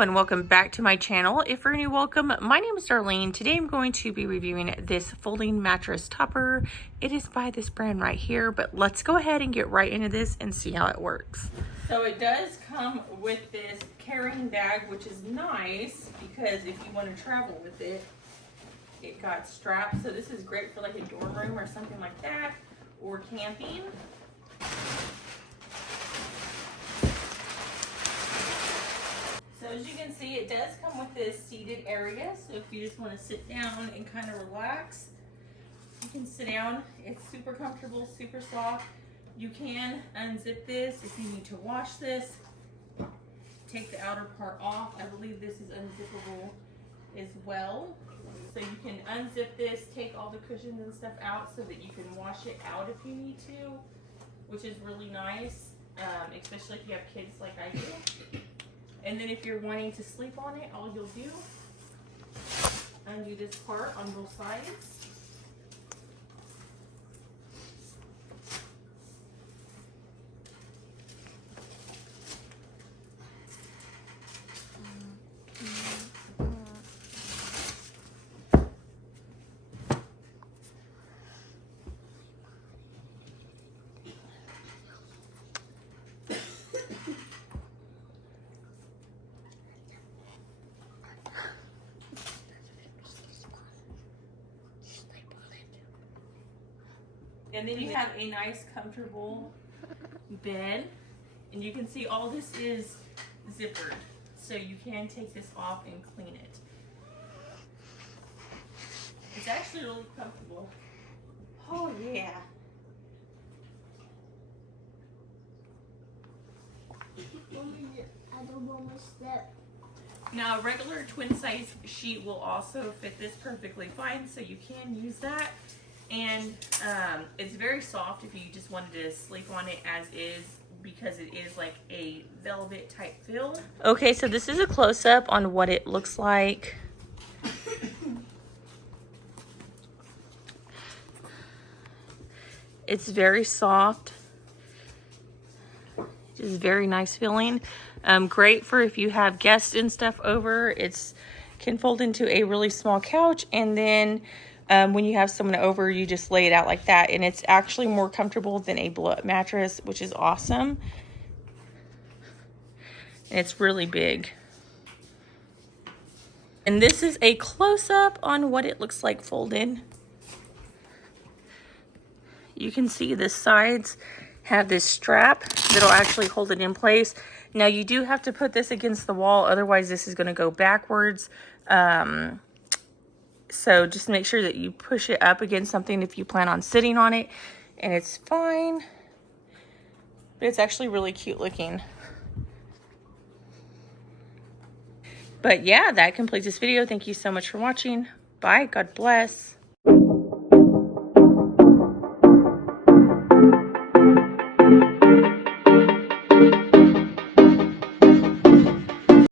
everyone, welcome back to my channel. If you're new, welcome. My name is Darlene. Today I'm going to be reviewing this folding mattress topper. It is by this brand right here, but let's go ahead and get right into this and see how it works. So it does come with this carrying bag, which is nice because if you want to travel with it, it got straps. So this is great for like a dorm room or something like that, or camping. So as you can see, it does come with this seated area. So if you just want to sit down and kind of relax, you can sit down. It's super comfortable, super soft. You can unzip this if you need to wash this. Take the outer part off. I believe this is unzippable as well. So you can unzip this, take all the cushions and stuff out so that you can wash it out if you need to, which is really nice, especially if you have kids like I do. And then if you're wanting to sleep on it, all you'll do, undo this part on both sides. And then you have a nice, comfortable bed. And you can see all this is zippered. So you can take this off and clean it. It's actually really comfortable. Oh, yeah. Now, a regular twin size sheet will also fit this perfectly fine, so you can use that. And it's very soft if you just wanted to sleep on it as is, because it is like a velvet type feel. Okay, so this is a close-up on what it looks like. It's very soft. Just very nice feeling. Great for if you have guests and stuff over. It's can fold into a really small couch, and then when you have someone over, you just lay it out like that, and it's actually more comfortable than a blow-up mattress, which is awesome. And it's really big. And this is a close-up on what it looks like folded. You can see the sides have this strap that'll actually hold it in place. Now you do have to put this against the wall, otherwise this is going to go backwards. So just make sure that you push it up against something if you plan on sitting on it, and it's fine. But it's actually really cute looking. But yeah, that completes this video. Thank you so much for watching. Bye. God bless.